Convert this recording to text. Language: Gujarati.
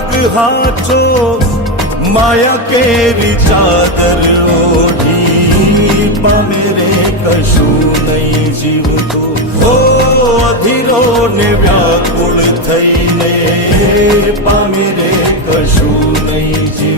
માર્ગ હાચો માયા કેરી ચાદર ઓઢી પામે રે કશું નહીં જીવતો ઓ અધીરો ને વ્યાકુળ થઈને પામે રે કશું નહીં જીવતો.